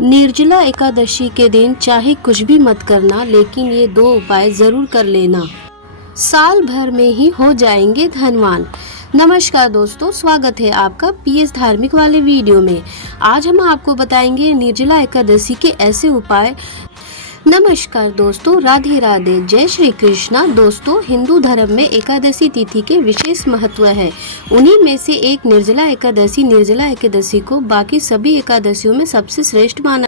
निर्जला एकादशी के दिन चाहे कुछ भी मत करना, लेकिन ये दो उपाय जरूर कर लेना, साल भर में ही हो जाएंगे धनवान। नमस्कार दोस्तों, स्वागत है आपका पीएस धार्मिक वाले वीडियो में। आज हम आपको बताएंगे निर्जला एकादशी के ऐसे उपाय। नमस्कार दोस्तों, राधे राधे, जय श्री कृष्णा। दोस्तों, हिंदू धर्म में एकादशी तिथि के विशेष महत्व है। उन्हीं में से एक निर्जला एकादशी को बाकी सभी एकादशियों में सबसे श्रेष्ठ माना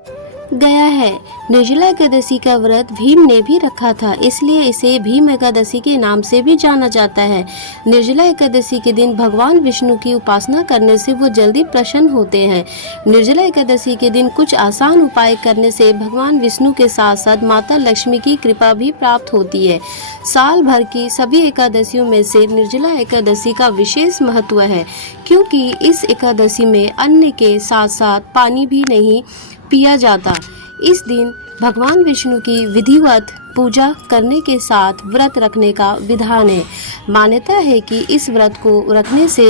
गया है। निर्जला एकादशी का व्रत भीम ने भी रखा था, इसलिए इसे भीम एकादशी के नाम से भी जाना जाता है। निर्जला एकादशी के दिन भगवान विष्णु की उपासना करने से वो जल्दी प्रसन्न होते हैं। निर्जला एकादशी के दिन कुछ आसान उपाय करने से भगवान विष्णु के साथ साथ माता लक्ष्मी की कृपा भी प्राप्त होती है। साल भर की सभी एकादशियों में से निर्जला एकादशी का विशेष महत्व है, क्योंकि इस एकादशी में अन्न के साथ साथ पानी भी नहीं पिया जाता। इस दिन भगवान विष्णु की विधिवत पूजा करने के साथ व्रत रखने का विधान है। मान्यता है कि इस व्रत को रखने से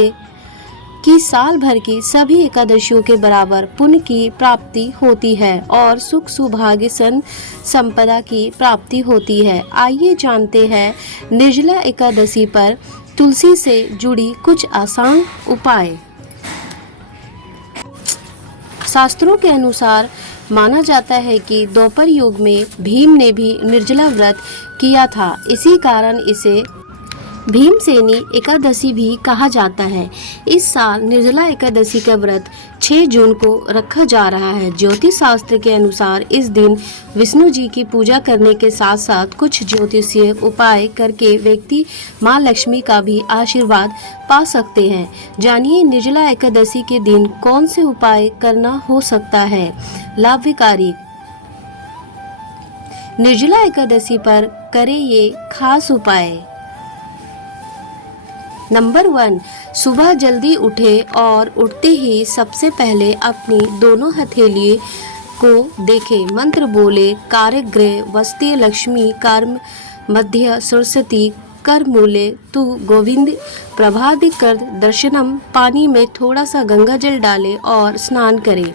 कि साल भर की सभी एकादशियों के बराबर पुण्य की प्राप्ति होती है और सुख सौभाग्य संपदा की प्राप्ति होती है। आइए जानते हैं निर्जला एकादशी पर तुलसी से जुड़ी कुछ आसान उपाय। शास्त्रों के अनुसार माना जाता है कि द्वापर युग में भीम ने भी निर्जला व्रत किया था। इसी कारण इसे भीमसेनी एकादशी भी कहा जाता है। इस साल निर्जला एकादशी का व्रत 6 जून को रखा जा रहा है। ज्योतिष शास्त्र के अनुसार इस दिन विष्णु जी की पूजा करने के साथ साथ कुछ ज्योतिषीय उपाय करके व्यक्ति मां लक्ष्मी का भी आशीर्वाद पा सकते हैं। जानिए निर्जला एकादशी के दिन कौन से उपाय करना हो सकता है लाभकारी। निर्जला एकादशी पर करें ये खास उपाय। नंबर 1, सुबह जल्दी उठे और उठते ही सबसे पहले अपनी दोनों हथेली को देखें। मंत्र बोले, कार्यग्रह वस्ते लक्ष्मी कर्म मध्य सरस्वती कर मूले तू गोविंद प्रभात कर दर्शनम। पानी में थोड़ा सा गंगा जल डालें और स्नान करें।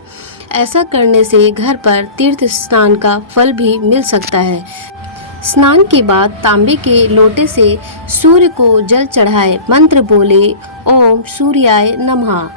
ऐसा करने से घर पर तीर्थ स्नान का फल भी मिल सकता है। स्नान के बाद तांबे के लोटे से सूर्य को जल चढ़ाए। मंत्र बोले, ओम सूर्याय नमः।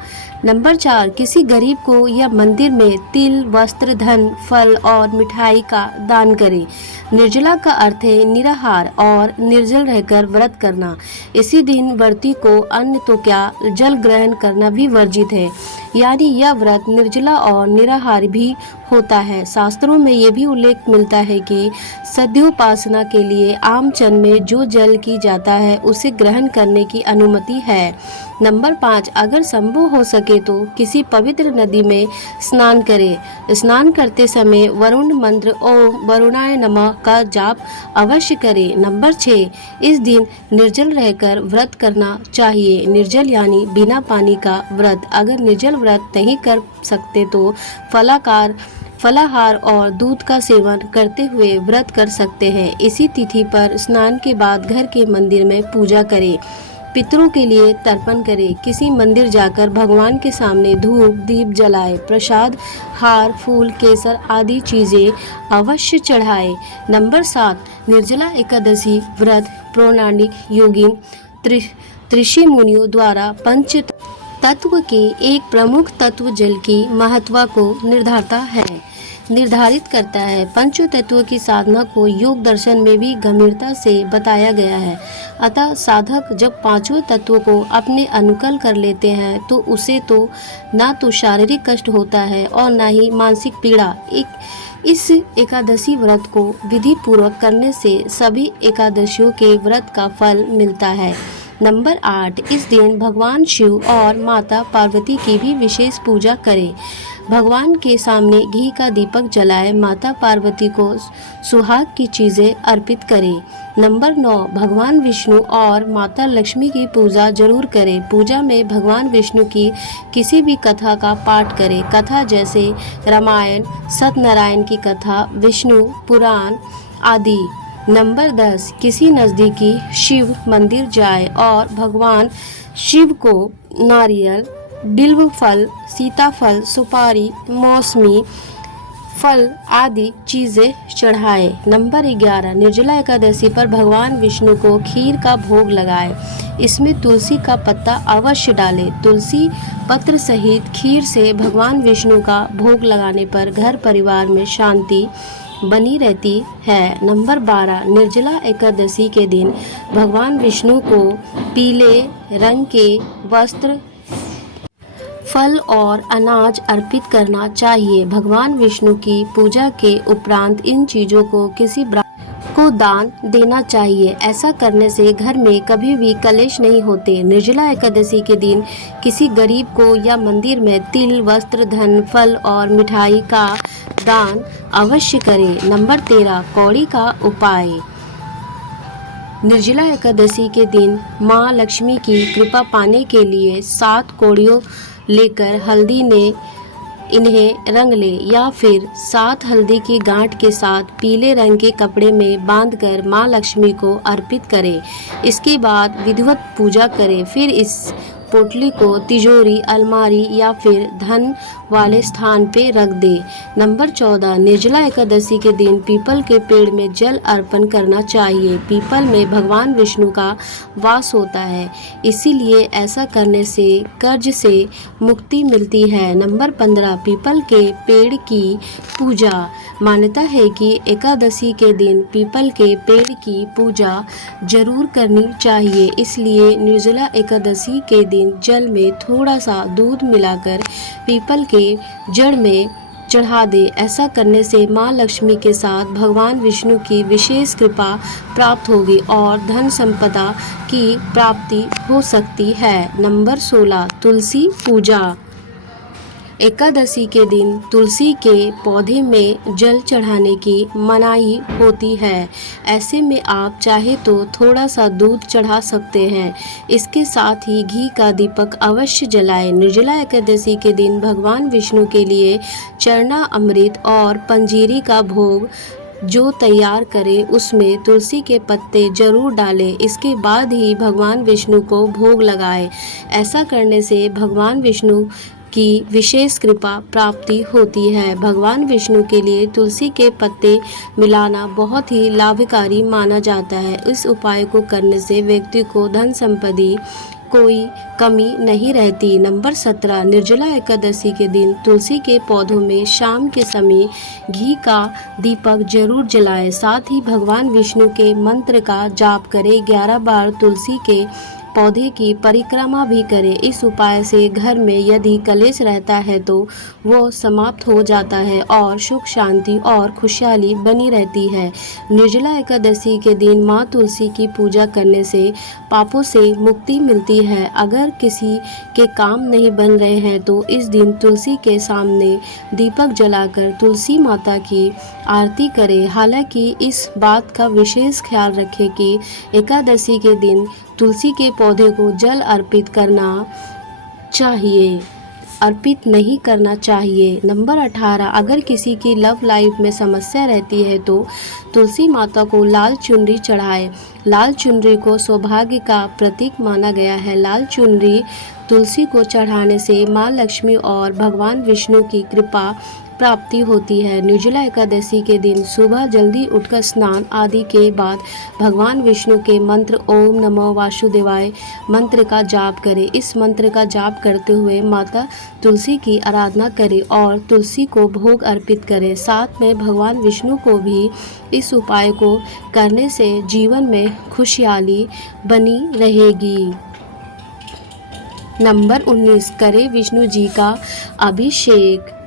नंबर 4, किसी गरीब को या मंदिर में तिल, वस्त्र, धन, फल और मिठाई का दान करें। निर्जला का अर्थ है निराहार और निर्जल रहकर व्रत करना। इसी दिन व्रती को अन्न तो क्या जल ग्रहण करना भी वर्जित है, यानी यह व्रत निर्जला और निराहार भी होता है। शास्त्रों में ये भी उल्लेख मिलता है कि सद्योपासना के लिए आम चन में जो जल की जाता है उसे ग्रहण करने की अनुमति है। नंबर 5, अगर संभव हो सके तो किसी पवित्र नदी में स्नान करें। स्नान करते समय वरुण मंत्र ओम वरुणाय नमः का जाप अवश्य करें। नंबर 6, इस दिन निर्जल रहकर व्रत करना चाहिए। निर्जल यानी बिना पानी का व्रत। अगर निर्जल व्रत नहीं कर सकते तो फलाहार और दूध का सेवन करते हुए व्रत कर सकते हैं। इसी तिथि पर स्नान के बाद घर के मंदिर में पूजा करें। पितरों के लिए तर्पण करें। किसी मंदिर जाकर भगवान के सामने धूप दीप जलाए। प्रसाद, हार, फूल, केसर आदि चीजें अवश्य चढ़ाए। नंबर 7, निर्जला एकादशी व्रत पौराणिक योगिन ऋषि मुनियों द्वारा पंच तत्व के एक प्रमुख तत्व जल की महत्व को निर्धारित करता है। पंचों तत्वों की साधना को योग दर्शन में भी गंभीरता से बताया गया है। अतः साधक जब पांचों तत्वों को अपने अनुकूल कर लेते हैं तो उसे तो ना तो शारीरिक कष्ट होता है और ना ही मानसिक पीड़ा। इस एकादशी व्रत को विधि पूर्वक करने से सभी एकादशियों के व्रत का फल मिलता है। नंबर 8, इस दिन भगवान शिव और माता पार्वती की भी विशेष पूजा करें। भगवान के सामने घी का दीपक जलाए। माता पार्वती को सुहाग की चीजें अर्पित करें। नंबर 9, भगवान विष्णु और माता लक्ष्मी की पूजा जरूर करें। पूजा में भगवान विष्णु की किसी भी कथा का पाठ करें। कथा जैसे रामायण, सत्यनारायण की कथा, विष्णु पुराण आदि। नंबर 10, किसी नज़दीकी शिव मंदिर जाए और भगवान शिव को नारियल, बिल्व फल, सीताफल, सुपारी, मौसमी फल आदि चीजें चढ़ाए। नंबर 11, निर्जला एकादशी पर भगवान विष्णु को खीर का भोग लगाए। इसमें तुलसी का पत्ता अवश्य डालें। तुलसी पत्र सहित खीर से भगवान विष्णु का भोग लगाने पर घर परिवार में शांति बनी रहती है। नंबर 12, निर्जला एकादशी के दिन भगवान विष्णु को पीले रंग के वस्त्र, फल और अनाज अर्पित करना चाहिए। भगवान विष्णु की पूजा के उपरांत इन चीजों को किसी को दान देना चाहिए। ऐसा करने से घर में कभी भी कलेश नहीं होते। निर्जला एकादशी के दिन किसी गरीब को या मंदिर में तिल, वस्त्र, धन, फल और मिठाई का दान अवश्य करें। नंबर 13, कौड़ी का उपाय। निर्जला एकादशी के दिन माँ लक्ष्मी की कृपा पाने के लिए 7 कौड़ियों लेकर हल्दी ने इन्हें रंग ले या फिर 7 हल्दी की गांठ के साथ पीले रंग के कपड़े में बांधकर माँ लक्ष्मी को अर्पित करें। इसके बाद विधिवत पूजा करें। फिर इस पोटली को तिजोरी, अलमारी या फिर धन वाले स्थान पे रख दे। नंबर 14, निर्जला एकादशी के दिन पीपल के पेड़ में जल अर्पण करना चाहिए। पीपल में भगवान विष्णु का वास होता है, इसीलिए ऐसा करने से कर्ज से मुक्ति मिलती है। नंबर 15, पीपल के पेड़ की पूजा। मान्यता है कि एकादशी के दिन पीपल के पेड़ की पूजा जरूर करनी चाहिए, इसलिए निर्जला एकादशी के दिन जल में थोड़ा सा दूध मिलाकर पीपल के जड़ में चढ़ा दे। ऐसा करने से माँ लक्ष्मी के साथ भगवान विष्णु की विशेष कृपा प्राप्त होगी और धन संपदा की प्राप्ति हो सकती है। नंबर 16, तुलसी पूजा। एकादशी के दिन तुलसी के पौधे में जल चढ़ाने की मनाही होती है। ऐसे में आप चाहे तो थोड़ा सा दूध चढ़ा सकते हैं। इसके साथ ही घी का दीपक अवश्य जलाएं। निर्जला एकादशी के दिन भगवान विष्णु के लिए चरना अमृत और पंजीरी का भोग जो तैयार करें उसमें तुलसी के पत्ते जरूर डालें। इसके बाद ही भगवान विष्णु को भोग लगाएं। ऐसा करने से भगवान विष्णु की विशेष कृपा प्राप्ति होती है। भगवान विष्णु के लिए तुलसी के पत्ते मिलाना बहुत ही लाभकारी माना जाता है। इस उपाय को करने से व्यक्ति को धन संपत्ति कोई कमी नहीं रहती। नंबर 17, निर्जला एकादशी के दिन तुलसी के पौधों में शाम के समय घी का दीपक जरूर जलाएं। साथ ही भगवान विष्णु के मंत्र का जाप करें। 11 बार तुलसी के पौधे की परिक्रमा भी करें। इस उपाय से घर में यदि कलेश रहता है तो वो समाप्त हो जाता है और सुख शांति और खुशहाली बनी रहती है। निर्जला एकादशी के दिन माँ तुलसी की पूजा करने से पापों से मुक्ति मिलती है। अगर किसी के काम नहीं बन रहे हैं तो इस दिन तुलसी के सामने दीपक जलाकर तुलसी माता की आरती करें। हालांकि इस बात का विशेष ख्याल रखें कि एकादशी के दिन तुलसी के पौधे को जल अर्पित नहीं करना चाहिए। नंबर 18, अगर किसी की लव लाइफ में समस्या रहती है तो तुलसी माता को लाल चुनरी चढ़ाए। लाल चुनरी को सौभाग्य का प्रतीक माना गया है। लाल चुनरी तुलसी को चढ़ाने से माँ लक्ष्मी और भगवान विष्णु की कृपा प्राप्ति होती है। निर्जला एकादशी के दिन सुबह जल्दी उठकर स्नान आदि के बाद भगवान विष्णु के मंत्र ओम नमो वासुदेवाय मंत्र का जाप करें। इस मंत्र का जाप करते हुए माता तुलसी की आराधना करें और तुलसी को भोग अर्पित करें। साथ में भगवान विष्णु को भी इस उपाय को करने से जीवन में खुशहाली बनी रहेगी। नंबर 19, करें विष्णु जी का अभिषेक।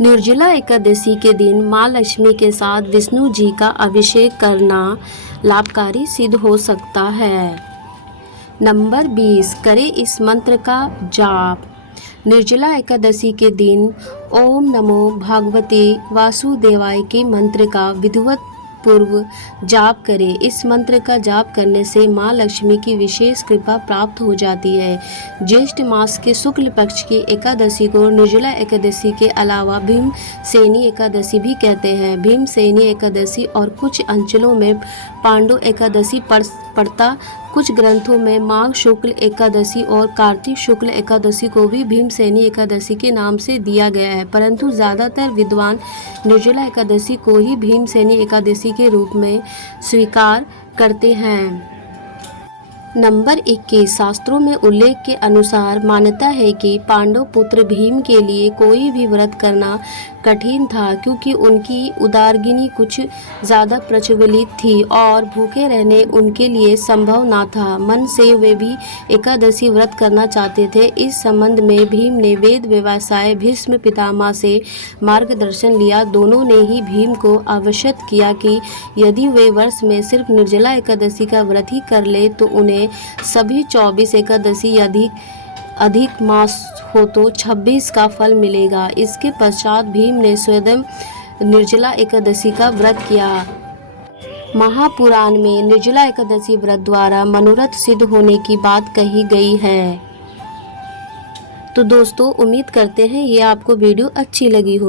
निर्जला एकादशी के दिन माँ लक्ष्मी के साथ विष्णु जी का अभिषेक करना लाभकारी सिद्ध हो सकता है। नंबर 20, करें इस मंत्र का जाप। निर्जला एकादशी के दिन ओम नमो भगवते वासुदेवाय के मंत्र का विधिवत पूर्व जाप करें। इस मंत्र का जाप करने से माँ लक्ष्मी की विशेष कृपा प्राप्त हो जाती है। ज्येष्ठ मास के शुक्ल पक्ष की एकादशी को निर्जला एकादशी के अलावा भीमसेनी एकादशी भी कहते हैं। भीमसेनी एकादशी और कुछ अंचलों में पांडु एकादशी पड़ता। कुछ ग्रंथों में माघ शुक्ल एकादशी और कार्तिक शुक्ल एकादशी को भी भीमसेनी एकादशी के नाम से दिया गया है, परंतु ज़्यादातर विद्वान निर्जला एकादशी को ही भीमसेनी एकादशी के रूप में स्वीकार करते हैं। नंबर 21, शास्त्रों में उल्लेख के अनुसार मान्यता है कि पांडव पुत्र भीम के लिए कोई भी व्रत करना कठिन था, क्योंकि उनकी उदारगिनी कुछ ज़्यादा प्रचलित थी और भूखे रहने उनके लिए संभव ना था। मन से वे भी एकादशी व्रत करना चाहते थे। इस संबंध में भीम ने वेद व्यवसाय भीष्म पितामह से मार्गदर्शन लिया। दोनों ने ही भीम को आश्वस्त किया कि यदि वे वर्ष में सिर्फ निर्जला एकादशी का व्रत ही कर ले तो उन्हें सभी 24 एकादशी अधिक मास हो तो 26 का फल मिलेगा। इसके पश्चात भीम ने स्वयं निर्जला एकादशी का व्रत किया। महापुराण में निर्जला एकादशी व्रत द्वारा मनोरथ सिद्ध होने की बात कही गई है। तो दोस्तों, उम्मीद करते हैं ये आपको वीडियो अच्छी लगी हो।